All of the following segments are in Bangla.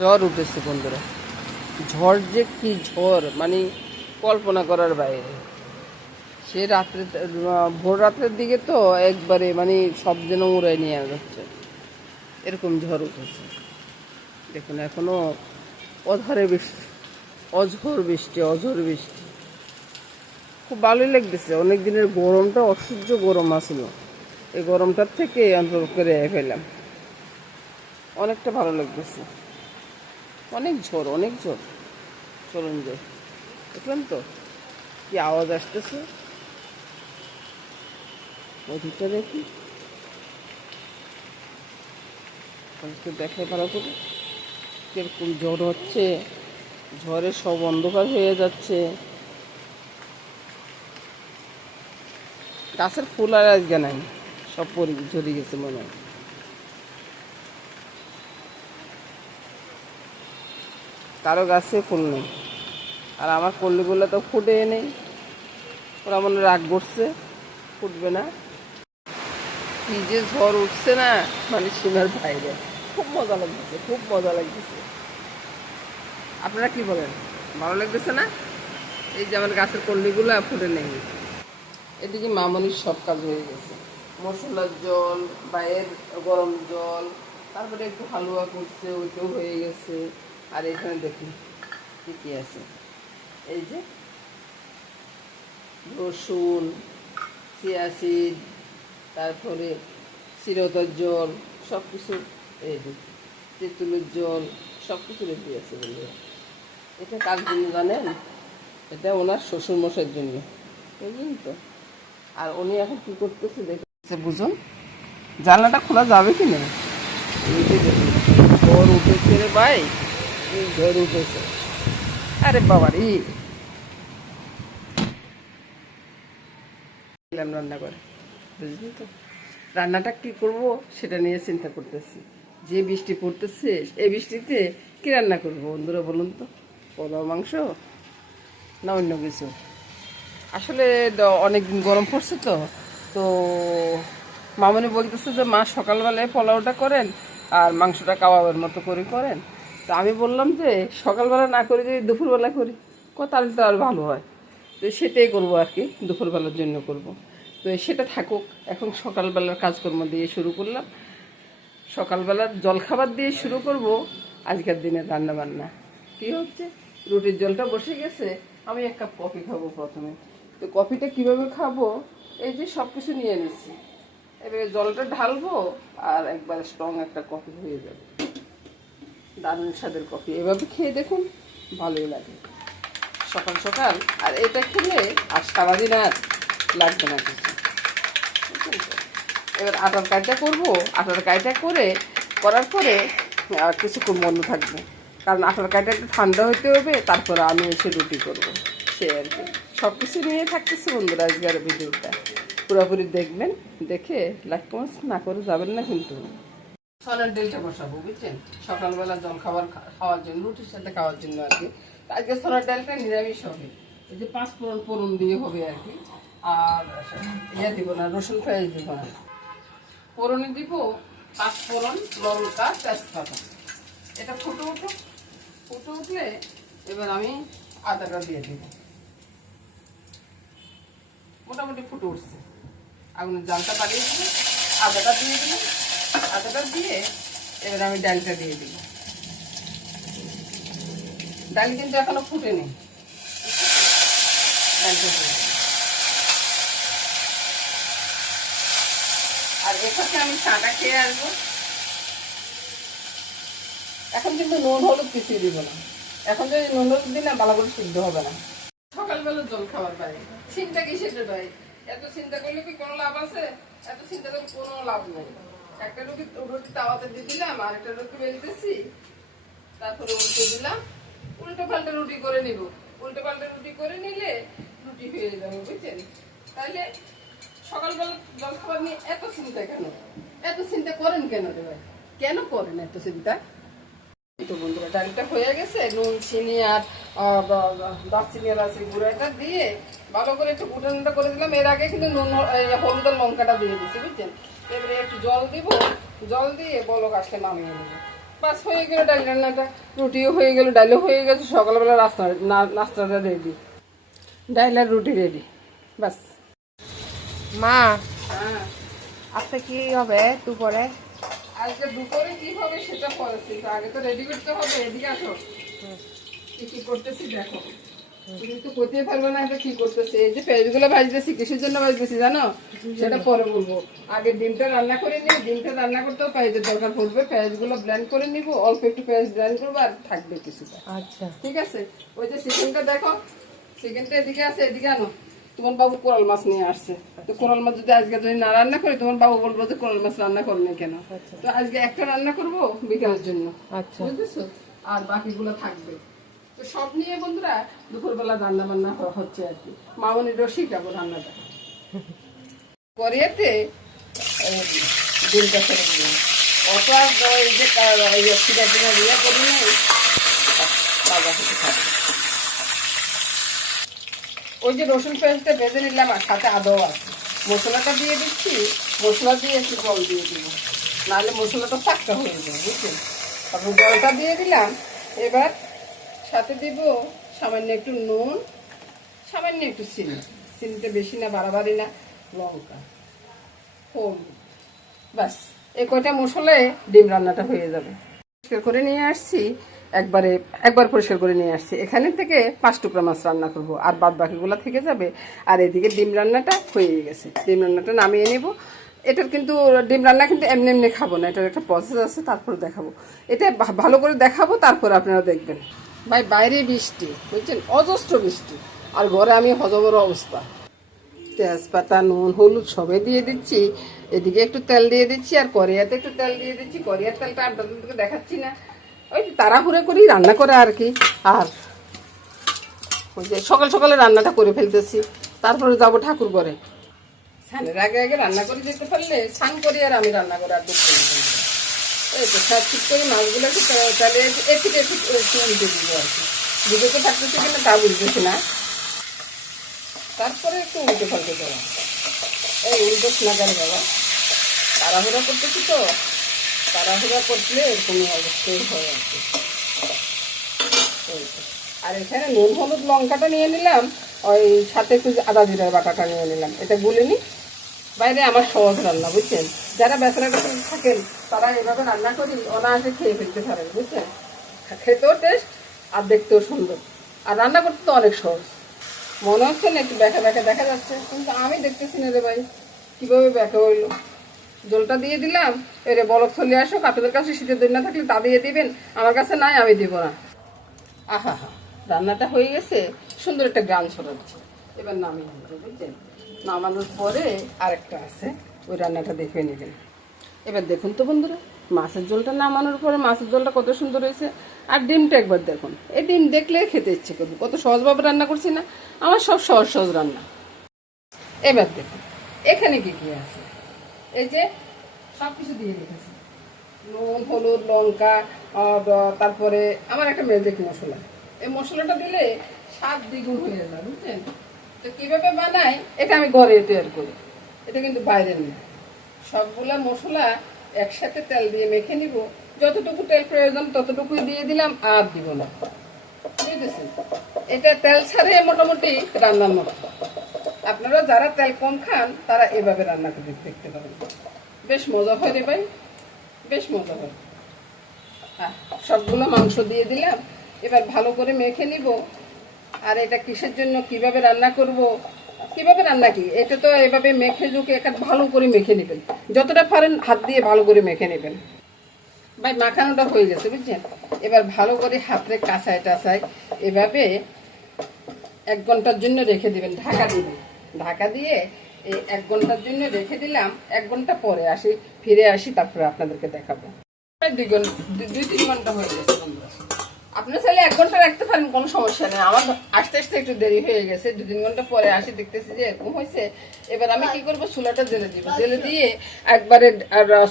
ঝড় উঠেছে বন্ধুরা। ঝড় যে কি ঝড়, মানে কল্পনা করার বাইরে। সে রাত্রে, ভোর রাত্রের দিকে তো একবারে মানে সব যেন উড়াই নিয়ে যাচ্ছে, এরকম ঝড় উঠেছে। দেখুন এখনো অঝরে বৃষ্টি, অঝর বৃষ্টি। খুব ভালোই লাগতেছে। অনেক দিনের গরমটা, অসহ্য গরম আসলো, এই গরমটার থেকে অন্তর করে ফেলাম। অনেকটা ভালো লাগতেছে। অনেক ঝড়। চলুন যাই। দেখলেন তো কি আওয়াজ আসতেছে, ওদিকটা দেখি, দেখাই ভালো করে কিরকম ঝড় হচ্ছে। ঝড়ে সব অন্ধকার হয়ে যাচ্ছে। গাছের ফুল আর আজকে নাই, সব ঝরে গেছে মনে হয়। কারো গাছে ফুল নেই, আর আমার কল্লিগুলো তো ফুটে নেই। ওরা মনে রাগ করছে, ফুটবে না। কি যে ঝড় উঠছে না, মানে সীমার বাইরে। খুব মজা লাগতেছে। আপনারা কি বলেন, ভালো লাগতেছে না? এই যে আমার গাছের কল্লিগুলো ফুটে নেই। এদিকে মামনির সব কাজ হয়ে গেছে। মশলার জল, বাইরের গরম জল, তারপরে একটু হালুয়া করছে, ওইটাও হয়ে গেছে। আর এখানে দেখুন কি কি আছে। এই যে রসুন, চিয়া সিড, তারপরে চিরতার জল, সব কিছু, এই যে তেঁতুলের জল, সব কিছু রেডি আছে বন্ধুরা। এটা কার জন্য জানেন? এটা ওনার শ্বশুরমশাইয়ের জন্য, বুঝলেন তো। আর উনি এখন কী করতেছে দেখতেছে, বুঝুন। জানলাটা খোলা যাবে কি না? এই যে দেখুন, ঝড় উঠেছে রে ভাই, এই ঝড় উঠেছে। আরে বাবারি, রান্না করে, বুঝলি তো। রান্নাটা কি করব সেটা নিয়ে চিন্তা করতেছি। যে বৃষ্টি পড়তেছে, এই বৃষ্টিতে কি রান্না করবো বন্ধুরা বলুন তো? পোলাও মাংস না অন্য কিছু? আসলে অনেকদিন গরম পড়ছে তো তো মামনি বলতেছে যে মা সকালবেলায় পোলাওটা করেন আর মাংসটা কাবাবের মতো করে করেন। তো আমি বললাম যে সকালবেলা না করে যদি দুপুরবেলা করি, তাহলে তো আর ভালো হয়। তো সেটাই করবো আর কি, দুপুরবেলার জন্য করব। তো সেটা থাকুক। এখন সকালবেলার কাজকর্ম দিয়ে শুরু করলাম, সকালবেলার জলখাবার দিয়ে শুরু করব আজকের দিনের রান্নাবান্না। কি হচ্ছে, রুটির জলটা বসে গেছে, আমি এক কাপ কফি খাবো প্রথমে। তো কফিটা কিভাবে খাবো, এই যে সব কিছু নিয়ে নিচ্ছি, এবারে জলটা ঢালবো আর একবার স্ট্রং একটা কফি হয়ে যাবে। দারুণ স্বাদের কফি, এভাবে খেয়ে দেখুন, ভালোই লাগে সকাল সকাল। আর এটা খেলে আর সারাদিন আর লাগবে না কিছু। এবার আটার কাইটা করবো, আটার কাইটা করার পরে আর কিছুক্ষণ বন্ধ থাকবো, কারণ আটার কাইটা একটু ঠান্ডা হইতে হবে, তারপরে আমি এসে রুটি করবো। সে আর কি, সব কিছু নিয়ে থাকতেছে বন্ধুরা আজকের ভিডিওটা। পুরোপুরি দেখবেন, দেখে লাইক কমেন্ট না করে যাবেন না কিন্তু। সনের ডালটা বসাবো, বুঝছেন, সকালবেলা জল খাওয়ার জন্য, রুটির সাথে খাওয়ার জন্য আর কি। আজকে সনের ডালটা নিরামিষ হবে, এই যে 5 ফোড়ন দিয়ে হবে আর কি। আর ইয়ে দিব না, রসুন পেঁয়াজ দিব না, ফোড়নে দিব 5 ফোড়ন, লঙ্কা, তেজপাতা। এটা ফুটে উঠলে এবার আমি আদাটা দিয়ে দিব। মোটামুটি ফুটে উঠছে, আগুনের জালটা বাড়িয়ে দিব, আদাটা দিয়ে দিব। আদাটা দিয়ে এবার আমি ডালটা দিয়ে দিব। ডাল কিন্তু এখনো ফুটেনি, ডালটা দিয়ে। আর এখানে আমি চাটা খেয়ে আসবো। এখন কিন্তু নুন হলুদ কিছুই দিব না। এখন যদি নুন হলুদ দিই না, ভালো করে সিদ্ধ হবে না। সকালবেলা জল খাবার পাই, চিন্তা কিসের ভাই? এত চিন্তা করলে কি কোনো লাভ আছে? এত চিন্তা করলে কোনো লাভ নেই। একটা রুটি তাওয়াতে দিয়ে দিলাম, আর একটা রুটি বেলতেছি, তারপরে উল্টে দিলাম, উল্টো পাল্টা রুটি করে নিব। উল্টো পাল্টা রুটি করে নিলে রুটি হয়ে যাবে, বুঝছেন। তাহলে সকালবেলা জল খাবার নিয়ে এত চিন্তা কেন? এত চিন্তা করেন কেন রে ভাই? কেন করেন এত চিন্তা? তো বন্ধুরা, ডালটা হয়ে গেছে, নুন, চিনি আর দারচিনি এলাচি গুঁড়াটা দিয়ে ভালো করে একটু গুঁটা করে দিলাম। এর আগে কিন্তু নুন, হলুদ আর লঙ্কাটা দিয়ে দিচ্ছি, বুঝছেন। এবারে একটু জল দিব, জল দিয়ে বলক আসলে নামিয়ে নেব। বাস হয়ে গেল ডাল রান্নাটা, রুটিও হয়ে গেল, ডালও হয়ে গেছে, সকালবেলা নাস্তাটা রেডি, ডাল আর রুটি রেডি, বাস। মা হ্যাঁ, আজকে কি হবে দুপুরে? আজকে দুপুরে কি হবে সেটা পরে, আগে তো রেডি করতে হবে। এদিকে আসো, কি করতেছি দেখো। তুমি তো করতেই পারবে না এটা কি করতেছে। এই যে পেঁয়াজগুলো ভাজতেছি, কিসের জন্য ভাজতেছি জানো? সেটা পরে বলবো। আগে ডিমটা রান্না করে নিই, ডিমটা রান্না করতেও পেঁয়াজের দরকার পড়বে। পেঁয়াজগুলো ব্লেন্ড করে নিব, অল্প একটু পেঁয়াজ ব্লেন্ড করবো, আর থাকবে কিছুটা। আচ্ছা ঠিক আছে। ওই যে চিকেনটা দেখো, চিকেনটা এদিকে আছে, এদিকে আনো। তোমার বাবু কোরাল মাছ নিয়ে আসছে, তো কোরাল মাছ যদি আজকে যদি না রান্না করি, তোমার বাবু বলবো যে কোরাল মাছ রান্না করনি কেন। তো আজকে একটা রান্না করবো বিকালের জন্য, আচ্ছা বুঝতেছো, আর বাকিগুলো থাকবে। তো সব নিয়ে বন্ধুরা দুপুরবেলা রান্না বান্না হচ্ছে আর কি। মামনিরও শিখাবো রান্নাটা। করিয়েতে ডিমটা ফেলে দিলাম, অত আর এই যে সিটা টিনা ইয়ে করি নাই, বাবা খেতে খাবে। ওই যে রসুন পেঁয়াজটা ভেজে নিলাম, আর সাথে আদাও আছে। মশলাটা দিয়ে দিচ্ছি, মশলা দিয়ে একটু জল দিয়ে দিব, নাহলে মশলাটা পাক্কা হয়ে যাবে, বুঝছেন। তারপর জলটা দিয়ে দিলাম। এবার সাথে দিব সামান্য একটু নুন, সামান্য একটু চিনি, চিনিটা বেশি না, বাড়াবাড়ি না, লঙ্কা, হলুদ, ব্যাস। এই কয়টা মশলায় ডিম রান্নাটা হয়ে যাবে। পরিষ্কার করে নিয়ে আসছি, একবার পরিষ্কার করে নিয়ে আসছি। এখানে থেকে 5 টুকরা মাছ রান্না করব, আর বাদ বাকিগুলো থেকে যাবে। আর এদিকে ডিম রান্নাটা হয়ে গেছে, ডিম রান্নাটা নামিয়ে নেব। এটার কিন্তু ডিম রান্না কিন্তু এমনি এমনি খাবো না, এটার একটা প্রসেস আছে, তারপরে দেখাবো। এটা ভালো করে দেখাবো, তারপর আপনারা দেখবেন। ভাই বাইরে বৃষ্টি, বুঝছেন, অজস্র বৃষ্টি, আর ঘরে আমি হজবর অবস্থা। তেজপাতা, নুন, হলুদ সবে দিয়ে দিচ্ছি। এদিকে একটু তেল দিয়ে দিচ্ছি, আর কড়াইতে একটু তেল দিয়ে দিচ্ছি। কড়াইয়ের তেলটা আপনাদেরকে দেখাচ্ছি না, ওই তাড়াহুড়ো করেই রান্না করে আর কি। আর ওই যে সকাল সকালে রান্নাটা করে ফেলতেছি, তারপরে যাবো ঠাকুর ঘরে। স্নানের আগে আগে রান্না করে যেতে পারলে স্নান করি, আর আমি রান্না করে আর দুপুরে এই তো সব ঠিক করে মাছগুলো একটু তাহলে একটু উল্টে দিব আর কি। দুটোকে থাকতেছি কিনা তা বুঝতেছি না, তারপরে একটু উল্টে পাল্টে দেওয়া। এই উল্টোস না কেন বাবা, তাড়াহুড়া করতেছি তো, তাড়াহুড়া করলে এরকমই অবশ্যই হয় আর কি। আর এখানে নুন, হলুদ, লঙ্কাটা নিয়ে নিলাম, ওই সাথে একটু আদা জিরার বাটাটা নিয়ে নিলাম। এটা গুলে নি। বাইরে আমার সহজ রান্না, বুঝছেন। যারা ব্যাচেলার থাকেন তারা এভাবে রান্না করি অনায়াসে খেয়ে ফেলতে পারেন, বুঝছেন। খেতেও টেস্ট, আর দেখতেও সুন্দর, আর রান্না করতে তো অনেক সহজ। মনে হচ্ছে না একটু ব্যাখা ব্যাখা দেখা যাচ্ছে, কিন্তু আমি দেখতেছি না রে ভাই কীভাবে ব্যাখা হইলো। জলটা দিয়ে দিলাম, এরে বলক চলে আসো। আপনাদের কাছে শীতের দিন না থাকলে তা দিয়ে দিবেন, আমার কাছে নাই, আমি দিব না। আহা হা, রান্নাটা হয়ে গেছে, সুন্দর একটা গান ছড়াচ্ছে। এবার নামিয়ে নেবো, বুঝছেন। নামানোর পরে আরেকটা আছে, ওই রান্নাটা দেখে নেবেন। এবার দেখুন তো বন্ধুরা, মাছের ঝোলটা নামানোর পরে মাছের ঝোলটা কত সুন্দর হয়েছে। আর ডিমটা একবার দেখুন, এই ডিম দেখলে খেতে ইচ্ছে করবে। কত সহজভাবে রান্না করছি না, আমার সব সহজ সহজ রান্না। এবার দেখুন এখানে কি কি আছে, এই যে সব কিছু দিয়ে রেখেছি, নুন, হলুদ, লঙ্কা, তারপরে আমার একটা ম্যাজিক মশলা। এই মশলাটা দিলে স্বাদ দ্বিগুণ হয়ে যায়, বুঝছেন। তো কীভাবে বানাই এটা আমি ঘরে তৈরি করি, এটা কিন্তু বাইরের না। সবগুলা মশলা একসাথে তেল দিয়ে মেখে নিব, যতটুকু তেল প্রয়োজন ততটুকুই দিয়ে দিলাম, আর দিব না, বুঝেছেন। এটা তেল ছাড়ে মোটামুটি রান্নার মতো। আপনারা যারা তেল কম খান তারা এভাবে রান্না করে দেখতে পারেন, বেশ মজা হয় রে ভাই, বেশ মজা হয়। সবগুলো মাংস দিয়ে দিলাম, এবার ভালো করে মেখে নিব। আর এটা কিসের জন্য, কিভাবে রান্না করব, কিভাবে রান্না কি, এটা তো এভাবে মেখে ঝুঁকে ভালো করে মেখে নেবেন, যতটা পারেন হাত দিয়ে ভালো করে মেখে নেবেন। ভাই মাখানোটা হয়ে গেছে, বুঝছেন। এবার ভালো করে হাতে কাঁচায় টাচায় এভাবে 1 ঘন্টার জন্য রেখে দিবেন, ঢাকা দিবেন। ঢাকা দিয়ে এই 1 ঘন্টার জন্য রেখে দিলাম। 1 ঘন্টা পরে ফিরে আসি, তারপরে আপনাদেরকে দেখাবো। 2-3 ঘন্টা হয়ে গেছে বন্ধুরা। আপনারা চাইলে 1 ঘন্টা রাখতে পারেন, কোনো সমস্যা নেই। আমার আস্তে আস্তে একটু দেরি হয়ে গেছে, 2-3 ঘন্টা পরে আসি, দেখতেছি যে এরকম হয়েছে। এবার আমি কি করবো, চুলাটা জেলে দিব, জেলে দিয়ে একবারে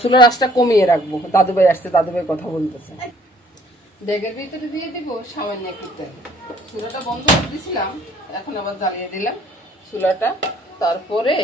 চুলার আঁচটা কমিয়ে রাখবো। দাদুভাই আসছে, দাদুভাই কথা বলতেছে। ডেগের ভিতরে দিয়ে দিব সামান্য একটু তেল। চুলাটা বন্ধ করে দিয়েছিলাম, এখন আবার জ্বালিয়ে দিলাম চুলাটা। তারপরে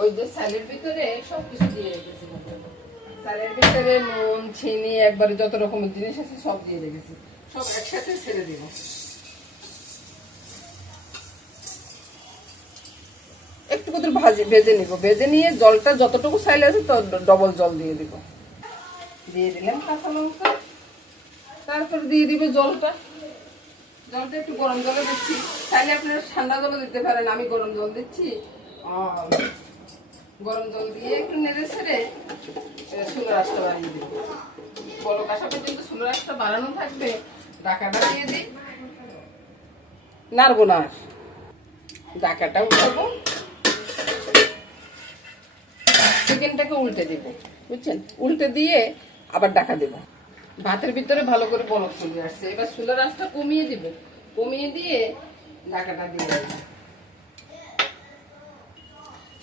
ওই যে চালের ভিতরে সবকিছু দিয়ে রেখেছিলাম, চালের ভিতরে নুন চিনি একবারে যত রকমের জিনিস আছে সব দিয়ে রেখেছি, সব একসাথে ছেড়ে দিব। একটু করে ভেজে নিব, ভেজে নিয়ে জলটা যতটুকু চাইলে আছে তো ডবল জল দিয়ে দিব। দিয়ে দিলাম কাঁচা লঙ্কা, তারপর দিয়ে দিবে জলটা। জলটা একটু গরম জলে দিচ্ছি, চাইলে আপনারা ঠান্ডা জলে দিতে পারেন, আমি গরম জল দিচ্ছি। গরম জল দিয়ে একটু নেড়ে ছেড়ে চুলার আঁচটা বাড়িয়ে দিব। বলক আসা পর্যন্ত চুলার আঁচটা বাড়ানো থাকবে। ঢাকাটা দিয়ে দিই, নাড়বো না আর, ঢাকাটা উঠাবো, চিকেনটাকে উল্টে দিব, বুঝছেন? উল্টে দিয়ে আবার ঢাকা দেব। ভাতের ভিতরে ভালো করে বলক চলে আসছে, এবার চুলার আঁচটা কমিয়ে দিব, কমিয়ে দিয়ে ঢাকাটা দিয়ে দেব।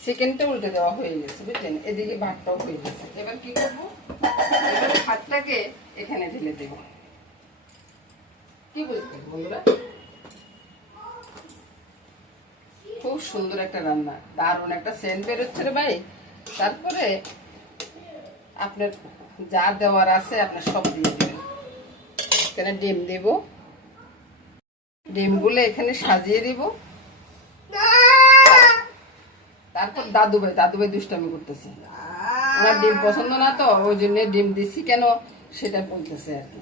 চিকেনটা উল্টে দেওয়া হয়ে গেছে, বুঝছেন? এদিকে ভাতটাও হয়ে গেছে। এবার কি করবো, এবার ভাতটাকে এখানে ঢেলে দেব। কি বুঝলেন বন্ধুরা? খুব সুন্দর একটা রান্না, দারুণ একটা সেন্ট বেরোচ্ছে রে ভাই। তারপরে আপনার যা দেওয়ার আছে আপনার সব দিয়ে দেবেন। এখানে ডিম দেব, ডিমগুলো এখানে সাজিয়ে দিব। তারপর দাদুভাই দুষ্টামি করতেছে, ওনার ডিম পছন্দ না তো ওই জন্য ডিম দিছি কেন সেটা বলতেছে আর কি।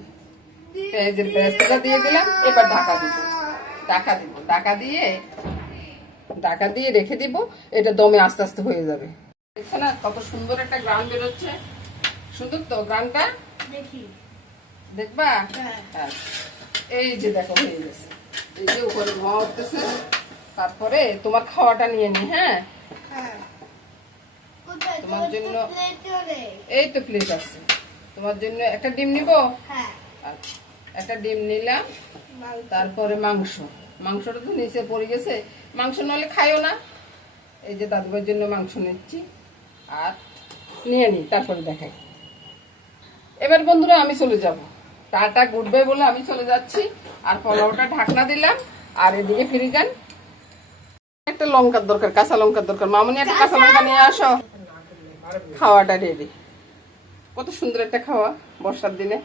পেঁয়াজের পেস্টটা দিয়ে দিলাম, এবার ঢাকা দিব, ঢাকা দিয়ে রেখে দিব। এটা দমে আস্তে আস্তে হয়ে যাবে। দেখছো না কত সুন্দর একটা গ্রান বেরোচ্ছে? সুন্দর তো গ্রানটা, দেখবা? হ্যাঁ, এই যে দেখো হয়ে গেছে, এই যে উপরে ধোঁয়া উঠতেছে। তারপরে তোমার খাওয়াটা নিয়ে নি। হ্যাঁ, তোমার জন্য এই তো প্লেট আছে, তোমার জন্য একটা ডিম নিব। আচ্ছা, একটা ডিম নিলাম। তারপরে মাংসটা তো নিচে পড়ে গেছে, মাংস নলে খাইও না। এই যে দাদুভাইয়ের জন্য মাংস নিচ্ছি, আর নিয়ে নি, তারপরে দেখাই। এবার বন্ধুরা আমি চলে যাব, টাটা গুড বাই বলে আমি চলে যাচ্ছি। আর পোলাওটা ঢাকনা দিলাম, আর এদিকে ফিরে যান। একটা লঙ্কার দরকার, কাঁচা লঙ্কার দরকার। মামুনি একটা কাঁচা লঙ্কা নিয়ে আসো। খাওয়াটা রেডি, কত সুন্দর একটা খাওয়া বর্ষার দিনে।